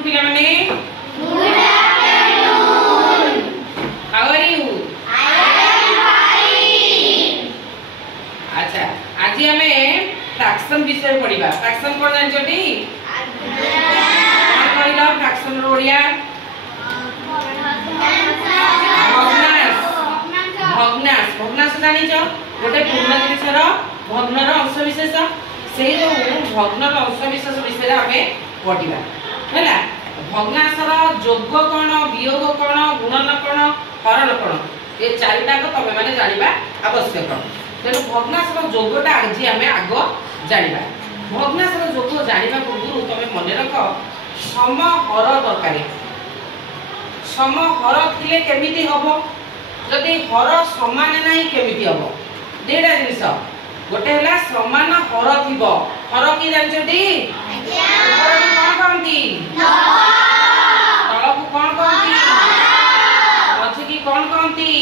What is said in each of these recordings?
Afternoon पिला माने good afternoon how are you I am fine. अच्छा आज हमें फ्रैक्शन विषय पढ़िबा। फ्रैक्शन कोन जान छोटी कोन कहला फ्रैक्शन रो ओडिया भग्नांश। भग्नांश भग्नांश जानि छ गोटे पूर्ण जिनिसर भग्नर अंश विशेष से जो भग्नर अंश विशेष विषय हमें पढ़िबा हैला। भग्नांशर जोग कोन वियोग कोन गुणन कोन हरण कोन ये चारिटा को तमे माने जानिबा आवश्यक। तेणु भग्नांशर जोगटा आज आम आग जानिबा। भग्नांशर जोग जानिबा पूर्व तमे मन रख सम हर दरकार। सम हर थिले केमिति हबो जदि हर समान नाही केमिति हबो देडा जिनिस गोटे हला समान हर थिबो। हर की जानछटी ऊपर कोन कहंती तळकु कोन कहंती अछि की कोन कहंती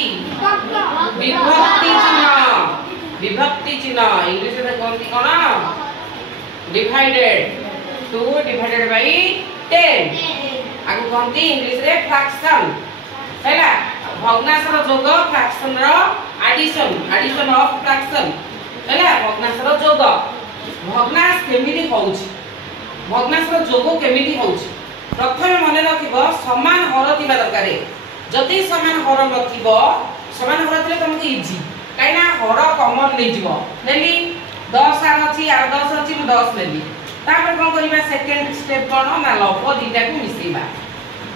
विभक्ति चिन्ह। विभक्ति चिन्ह इंग्लिश रे कहंती कोन डिवाइडेड 2 डिवाइडेड बाय 10 आगु कहंती इंग्लिश रे फ्रैक्शन हैला। भग्नांशर जोग फ्रैक्शन रो एडिशन ऑफ फ्रैक्शन हैला। भग्नांशर जोग भग्नांश केमिति होउची भग्नांशर जोग केमिति होउची प्रथमे मने रखिबो समान हर थिबा दरकार। जदि समान हर नथिबो समान हर थिले तुमको इजी काइना हर कॉमन ले जिवो नेली 10 आर अछि आर 10 अछि म 10 लेली तापर कोन करिबा सेकंड स्टेप कोन ना लब दीटा को मिसेइबा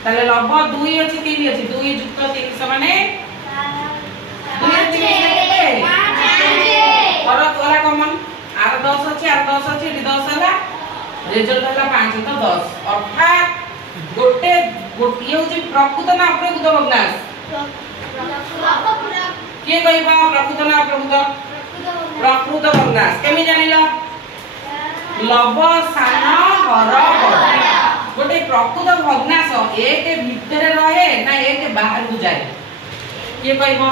ताले लब 2 अछि 3 अछि 2 युक्त 3 समान 2 अछि केते 5 हर तोला कॉमन आर 10 अछि आर 10 अछि एटी 10 हला रिजल्ट हला 5 तो 10 अर्थात गोटे गोटिए होची प्रकृत ना अप्रकृत भग्नांश के कहबा प्रकृत ना अप्रकृत प्रकृत भग्नांश केमि जानिलो लब सान हर बड गोटे प्रकृत भग्नांश एक भीतर रहे ना एक बाहर को जाए के कहबो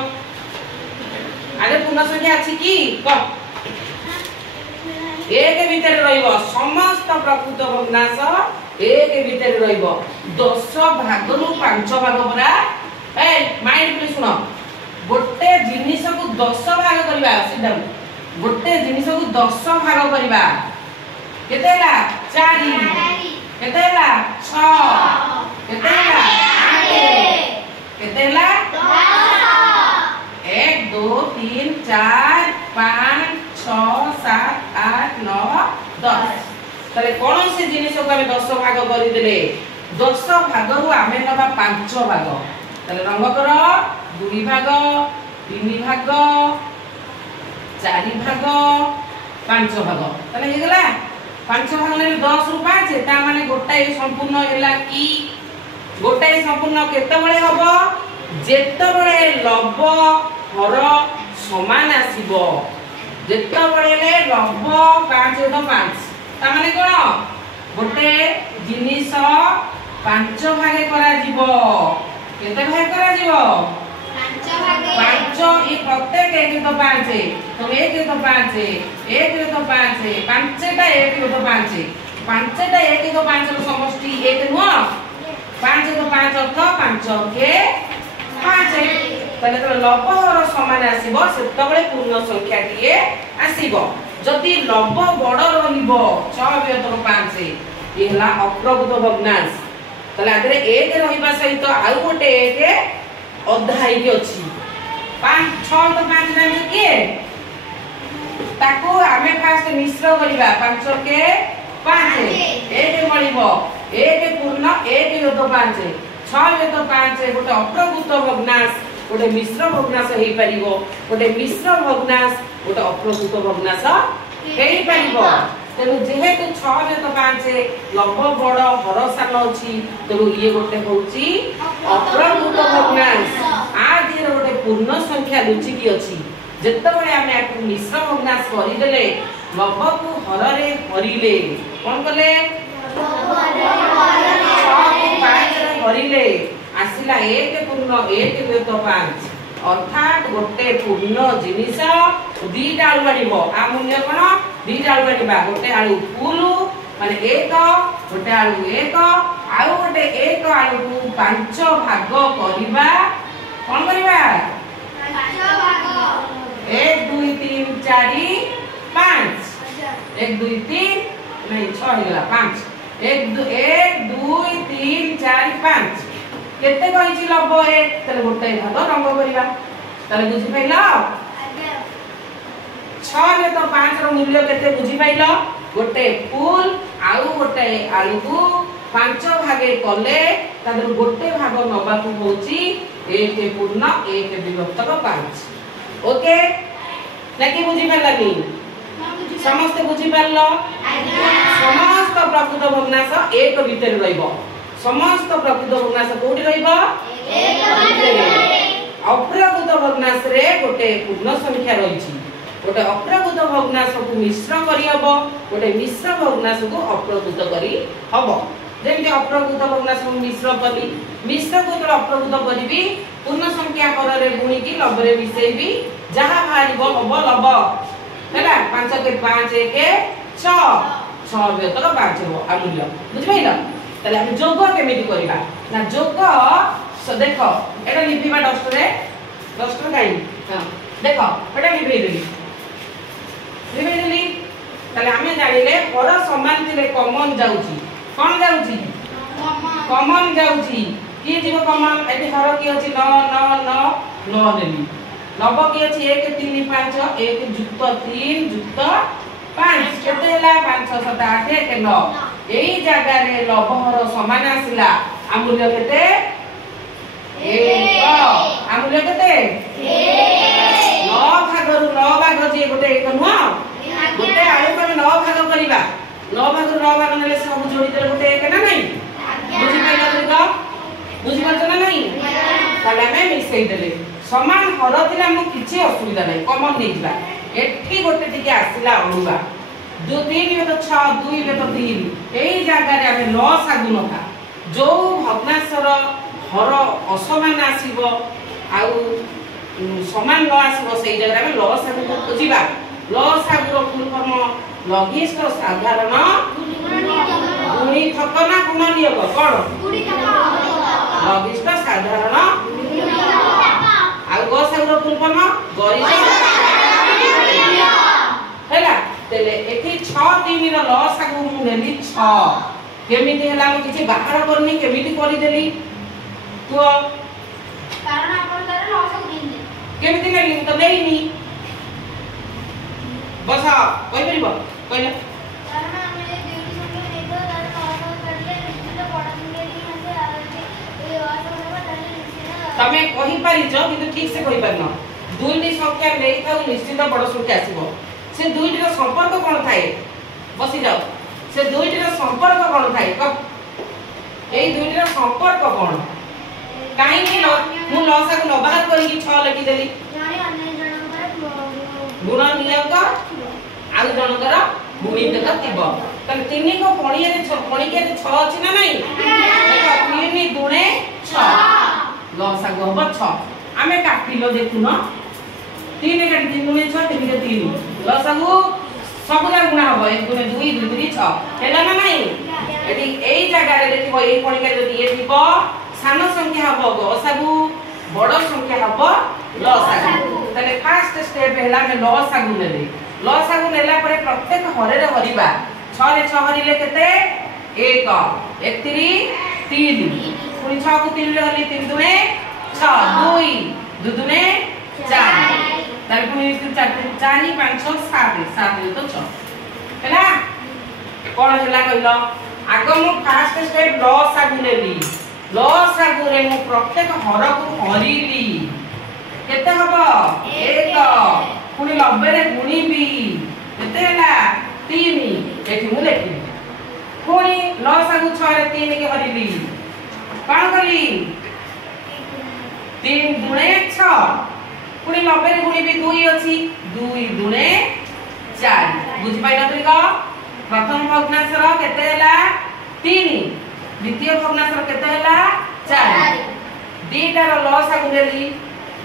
आरे पूर्ण संख्या अछि की क एक भीतर रहिबो समस्त प्रकृत भग्नांश एक भीतर रहिबो 10 भाग रु 5 भाग परा ए माइंड प्लीज सुनो गोटे जिनिस को 10 भाग करबा सीधा गोटे जिनिस को 10 भाग करबा केतेला 4 केतेला 6 केतेला 8 केतेला 10 1 2 3 4 5 6 7 8 9 10 तले कोन से जिनिस को हम 10 भाग करि देले 10 भाग रु आमे नबा 5 भाग तले रंग कर 2 भाग 3 भाग 4 भाग 5 भाग तले हे गेला 5 भाग ले 10 रु 5 ता माने गोटाई संपूर्ण हेला की गोटाई संपूर्ण केते बळे हबो जेते बळे लब हर समान आसीबो जेते बळे लब 5 तो 5 ता माने कोन गोटे जिनिस 5 भागे करा जीवो केते भागे करा जीवो 5 ई प्रत्येक 1 तो 5 तो 1 तो 5 1 तो 5 5टा 1 तो 5 5टा 1 तो 5 रो समष्टि 1 नुआ 5 तो 5 अर्थ 5 के 5 तले तो लबहर समान आसीबो सेतबेले पूर्ण संख्या टिए आसीबो। जदि लब बड़ रहिबो 6 वियोतर 5 एला अप्रकृत भग्नांश तले आदरे 1 रहिबा सहित आ गोटे 1 अधाई के अछि 5 6 तो 5 जान के ताको आमे फास्ट मिश्र करिबा 5 के 5 1 मळिबो 1 पूर्ण 1 वियोतर 5 6 वियोतर 5 गोटे अप्रकृत भग्नांश गोटे मिश्र भग्नांश हेई परिबो गोटे मिश्र भग्नांश गोटे अप्रकृत भग्नांश हेई परिबो। तेनु जेहेतु 6 तो 5 लब बड़ हर सान अछि तेनु ये गोटे होउची अप्रकृत भग्नांश आ दिर गोटे पूर्ण संख्या लुचि की अछि जेते बळे आमे आकु मिश्र भग्नांश करि देले लब को हर रे हरिले कोन कले हरिले आसिला 1 पूर्ण 1 वियोतर 5 अर्थात गोटे पूर्ण जिनिस दीटा आलू बाड़ीबो आ मूल्य कोन दीटा आलू बाड़ीबा गोटे आलू फुल माने 1 गोटे आलू 1 आउ गोटे एक आलू को 5 भाग करिबा कोन करिबा 1 2 3 4 5 1 2 3 नहीं 6 हो गला 5 1 2 3 4 5 केते कहिछि लब 1 तले गोटे भाग रंग करिबा तले बुझि पाइलो 6 रे तो 5 रो मूल्य केते बुझि पाइलो गोटे फूल आउ गोटे आलू को 5 भागे कले तादर गोटे भाग नबा को होची 1 पूर्ण 1 विभक्त 5 ओके लेकिन बुझी पारलानी समस्त बुझी पारलो समस्त प्रकृत भग्नांश एक भीतर रहइबो समस्त प्रकृत भग्नांश कोठी रहइबो एक भीतर अप्रकृत भग्नांश रे गोटे पूर्ण संख्या रहिछि गोटे अप्रकृत भग्नांश को मिश्र करि हबो गोटे मिश्र भग्नांश को अप्रकृत करि हबो जेमि अप्रकृत भग्नांश को मिश्र को तो अप्रकृत करिबी पूर्ण संख्या पर रे गुणी की लब रे मिसेइबी जहा भारिबो हबो लब हैला 5 के 5 1 6 6 बेतर 5 हो अमूल्य बुझ पाइलो तले हम जोग केमिति करिबा ना जोग देखो एटा लिपिबा डस्टर काई हां देखो एटा लिपि देली तले हमें जानिले पर समान थिले कॉमन जाउची कोन जाउची कॉमन जाउची की जीव कॉमन एटी हर की अछि 9 9 9 9 देली लब की अछि 1 3 5 1 जुक्त 3 जुक्त 5 केते हला 5 6 7 8 1 9 एई जागा रे लबहर समान आसिला अमूल्य केते 1 अमूल्य केते 9 भागरु 9 भाग जे गोटे 1 नुआ गोटे आलू पर 9 भाग करिबा 9 भागरु 9 भाग नेले सब जोड़ी दे गोटे 1 ना नहीं बुझि पाइला तुका बुझि पाछ ना नहीं ताले हमें मिसई देले समान हर थिला मु किछि असुविधा नै कॉमन नै जिबा एठी गोटे टिके आसिला अणुबा 2 3 में तो 6 2 में तो 3 एई जागा रे हमें लॉस आगुन था जो भग्नांशर हर असमान आसीबो आउ समान न आसीबो सेई जागा रे लॉस आगु खोजिबा लॉस आगु फुल फॉर्म लघिष्ठ साधारण गुणितक ना गुणनीयक कोन लघिष्ठ साधारण आउ गसागुर फुल फॉर्म गरिष्ठ हैला तेले एठी 6 3 रो लॉस आगु मु नेली 6 केमिति हला मु किछि बाहर करनी केमिति करि देली तो कारण आपण तार लॉस आगु देली केमिति नेली तो देइनी बस कहि परिबो कहले कारण हमें ड्यूटी संख्या नै तो तार लॉस आगु करले निश्चित बडा संख्या नै आसे ए लॉस आगु करले निश्चित तमे कहि परिजो किंतु ठीक से कहि परनो दुईटी संख्या नै थाउ निश्चित बड संख्या आसीबो से दुईटी रो संपर्क कोन थाए बसि जाओ से दुईटी रो संपर्क कोन थाए क एई दुईटी रो संपर्क कोन काई कि मु लॉस आगु न बाहर करी 6 लिखि देली जानि अन्य जनकर गुण नियक आउ जनकर गुणितक थिबो तन तिनी को पणिया रे पणिके 6 अछि ना नहीं देखो 3 गुणे 6 लॉस आगु हबो 6 आमे काटिलो देखुनो 3 काटि 3 गुणे 6 3 के 3 लॉस आगु सब जा गुणा हबो 1 गुणे 2 2 3 6 हेला ना नहीं एटी एई जागा रे देखिबो एई पणिका जदी ए थिबो सानो संख्या हबो लॉस आगु बड़ संख्या हबो लॉस आगु तने फर्स्ट स्टेप हेला में लॉस आगु नेले लॉस आगु नेला परे प्रत्येक हरे रे हरिबा 6 रे 6 हरिले केते 1 1 3 3 पुनी 6 को 3 रे हरि 3 दुने 6 2 2 दुने 4 तार पुनी 4 4 5 6 7 7 तो 6 हैला कोन हैला कहलो आगो मु फर्स्ट स्टेप लॉस आगु नेली लॉस आगु रे मु प्रत्येक हर को हरिली केते हबो 1 पुनी 90 रे गुणीबी केते हैला 3 एठी मु लेखि पुनी लॉस आगु 6 रे 3 के हरिली कोन करी 3 गुणे 6 पुनी 90 रे गुणीबी 2 अछि 2 गुणे 4 बुझि पाइलो तरिका प्रथम भग्नांश रो केते हैला 3 द्वितीय भग्नांश रो केते हैला 4 दीटा रो लॉस आगु देली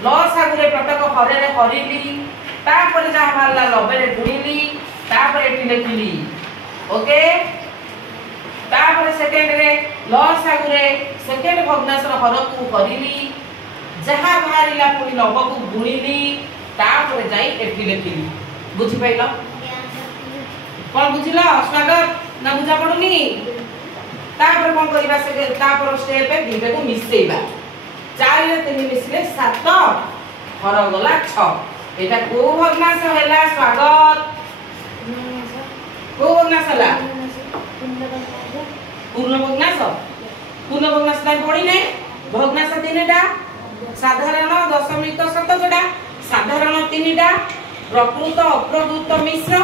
लॉस आगु रे प्रत्येक हरे रे हरिली तापर जा भाला 90 रे गुणीली तापर एठी लिखिली ओके तापर सेकेंड रे लसागु रे सेकेंड भग्नांश रो हर को करिली जहा बाहरिला पुनी लब को गुणिली तापर जाई एठी लेखिली बुझि पाइलो कोन बुझिलो स्वागत ना बुझा पडुनी तापर कोन करबा से तापर स्टेप ए दिबे को मिसेइबा 4 रे 3 मिसले 7 हर गला 6 एटा को भग्नांश हैला स्वागत को भग्नांश हैला पूर्ण भग्नांश ताई पड़ी नै भग्नांश 3टा साधारण दशमिक शतकड़ा साधारण 3टा प्रकृत अप्रकृत मिश्र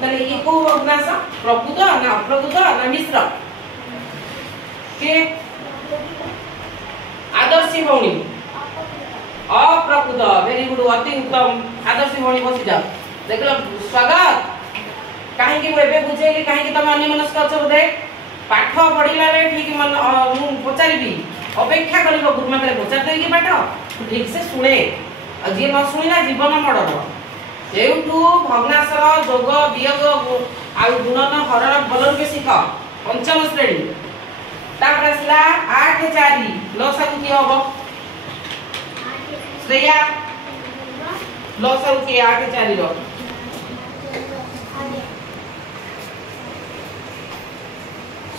तले ये को भग्नांश प्रकृत ना अप्रकृत ना मिश्र के आदर्शी भौणी अप्रकृत वेरी गुड अति उत्तम आदर्शी भौणी बसी जाओ देखलो स्वागत काहे कि एबे बुझेली काहे कि तमे अन्य मनस्क अछ बोधे पाठ पढिला रे ठीक मन मु पचारिबी अपेक्षा करिबो गुरुमा करे पचार दे कि पाठ ठीक से सुने आ जे न सुनिला जीवन मडरो एउटू भग्नांशर जोग वियोग आ गुणन हरण बलर के सिख पंचम श्रेणी तापर असला 8 4 लसागु की होबो श्रेया लसागु की 8 4 रो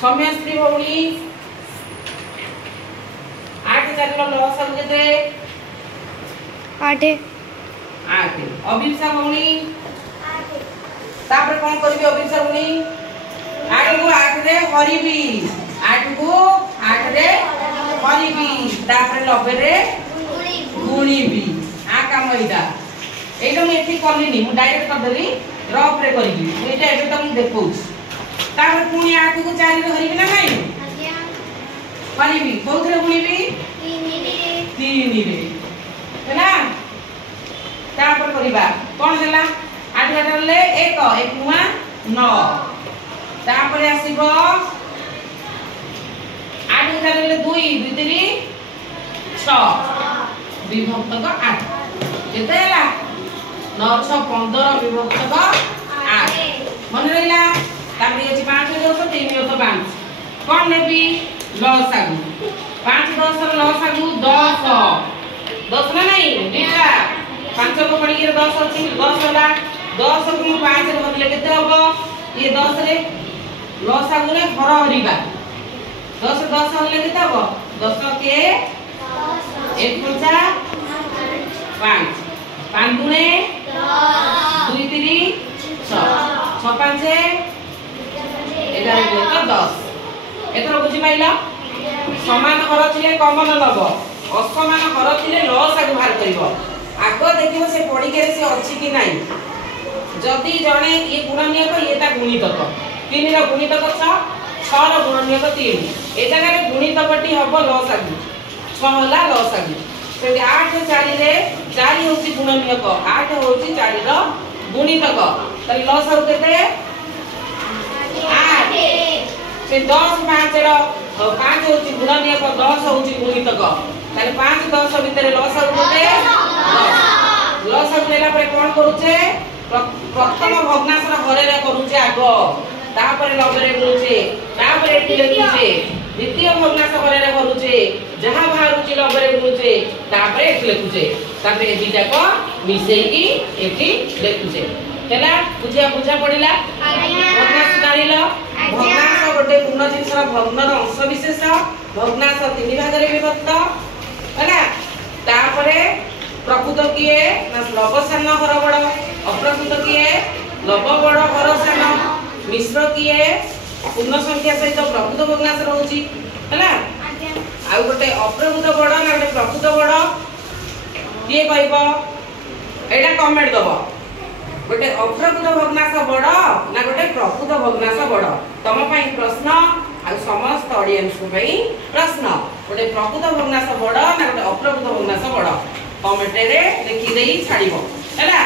सौम्यश्री भौणी 8 4 रो लसागु केते 8 अभिषा भौणी 8 तापर कोन करबी अभिषा भौणी 8 को 8 रे हरिबी 8 को 8 रे हरिबी तापर 90 रे गुणीबी आ काम एटा एटा मु एठी करलिनी मु डायरेक्ट कर देली रफ रे करबी एटा एबे त मु देखौछ तापर पुनी 8 को 4 रे हरिबी ना नहीं आज्ञा हरिबी कोथरे गुणीबी 3 रे हैना तापर करिबा कोन देला 8 8 ले 1 1 नुआ 9 तापर आसीबो 8 4 ले 2 2 3 6 विभक्त का 8 केते हैला 9 6 15 विभक्त का 8 मन रहिला तापर अछि 5 10 3 5 कोन लेबी लसागु 5 10 र लसागु 10 10 ना नहीं देखा 5 को पड़ी के 10 अछि 10 होला 10 को 5 रे बदले केते होबो ये 10 रे लसागु ने हर हरिबा 10 10 होले केते होबो 10 के 1 5 5 दुने 2 3 6 6 5 11 तो 10 एतरो बुझी पाइला समान हर थिले कमन नब असमान हर थिले लसागु बाहर करिवो आगो देखिबो से पड़ी के से अछि कि नाही जदी जणे ये गुणनीयक येता गुणितक 3 रो गुणितक 6 6 रो गुणनीयक 3 ए जगह रे गुणितकटी हबो लसागु 6 होला लसागु से 8 4 रे 4 होची गुणनीयक 8 होची 4 रो गुणितक त लसागु केते 8 से 10 5 रो 5 होची गुणनीयक 10 होची गुणितक ताले 5 10 भितरे लसागु केते लसागु लेला परे कोन करूचे प्रथम भग्नांश रो हरे रे करूचे आगो तापर लबरे गुणुचे तापर एठी लिखुचे द्वितीय भग्नांश हरे रे करूचे जहा बाहरुचे लबरे गुणुचे तापर एठी लिखुचे तापर ए दुईटा को मिसेई की एठी लिखुचे हैला बुझा पड़िला भग्नांश जानिलो भग्नांश गोटे पूर्ण जिंस रो भग्नर अंश विशेष भग्नांश 3 भाग रे विभक्त हैला तापरे प्रकृत किए ना लवसान हर बड़ अप्रकृत किए लव बड़ हर सान मिश्र किए पूर्ण संख्या सहित प्रकृत भग्नांश रहउची हैला आ गोटे अप्रकृत बड़ ना गोटे प्रकृत बड़ किए कहबो एटा कमेंट दबो गोटे अप्रकृत भग्नांश बड़ ना गोटे प्रकृत भग्नांश बड़ तम पई प्रश्न आ समस्त ऑडियंस को पई प्रश्न गोटे प्रकृत भग्नांश बड़ ना गोटे अप्रकृत भग्नांश बड़ कमेंट रे लिखि देई छाड़िबो हैला।